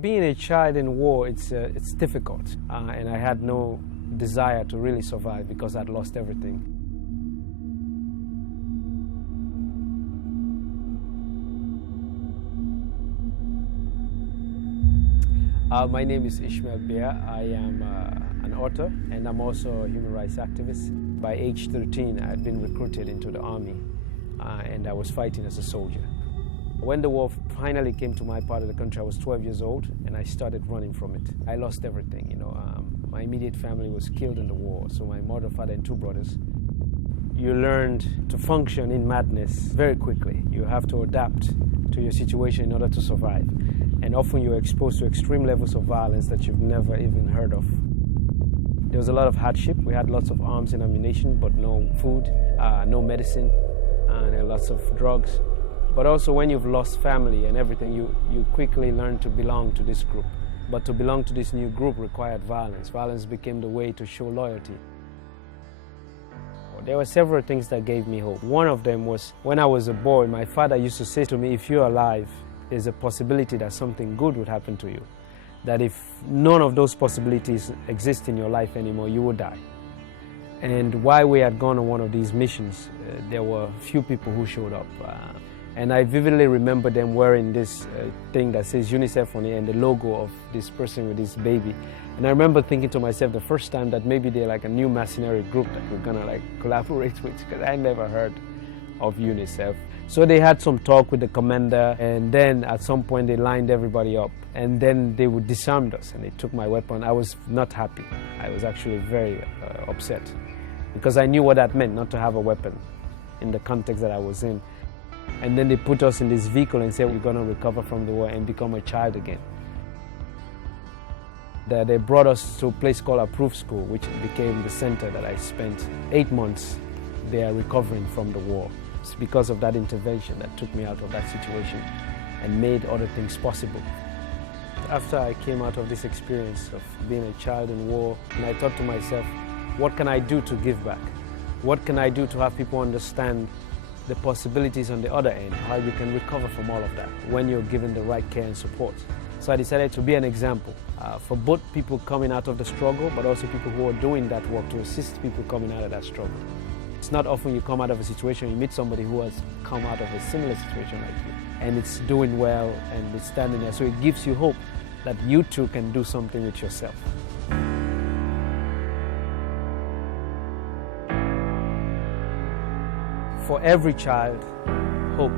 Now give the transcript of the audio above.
Being a child in war, it's difficult, and I had no desire to really survive because I'd lost everything. My name is Ishmael Beah. I am an author, and I'm also a human rights activist. By age 13, I had been recruited into the army, and I was fighting as a soldier. When the war finally came to my part of the country, I was 12 years old, and I started running from it. I lost everything, My immediate family was killed in the war, so my mother, father, and two brothers. You learned to function in madness very quickly. You have to adapt to your situation in order to survive. And often you're exposed to extreme levels of violence that you've never even heard of. There was a lot of hardship. We had lots of arms and ammunition, but no food, no medicine, and lots of drugs. But also when you've lost family and everything, you quickly learn to belong to this group. But to belong to this new group required violence. Violence became the way to show loyalty. There were several things that gave me hope. One of them was when I was a boy, my father used to say to me, if you're alive, there's a possibility that something good would happen to you. That if none of those possibilities exist in your life anymore, you will die. And while we had gone on one of these missions, there were a few people who showed up. And I vividly remember them wearing this thing that says UNICEF on it and the logo of this person with this baby. And I remember thinking to myself the first time that maybe they're like a new mercenary group that we're gonna collaborate with, because I never heard of UNICEF. So they had some talk with the commander, and then at some point they lined everybody up, and then they would disarm us, and they took my weapon. I was not happy. I was actually very upset, because I knew what that meant, not to have a weapon in the context that I was in. And then they put us in this vehicle and said, we're going to recover from the war and become a child again. They brought us to a place called Approved School, which became the center that I spent 8 months there recovering from the war. It's because of that intervention that took me out of that situation and made other things possible. After I came out of this experience of being a child in war, and I thought to myself, what can I do to give back? What can I do to have people understand the possibilities on the other end, how you can recover from all of that when you're given the right care and support? So I decided to be an example for both people coming out of the struggle, but also people who are doing that work to assist people coming out of that struggle. It's not often you come out of a situation, you meet somebody who has come out of a similar situation like you, and it's doing well and it's standing there. So it gives you hope that you too can do something with yourself. For every child, hope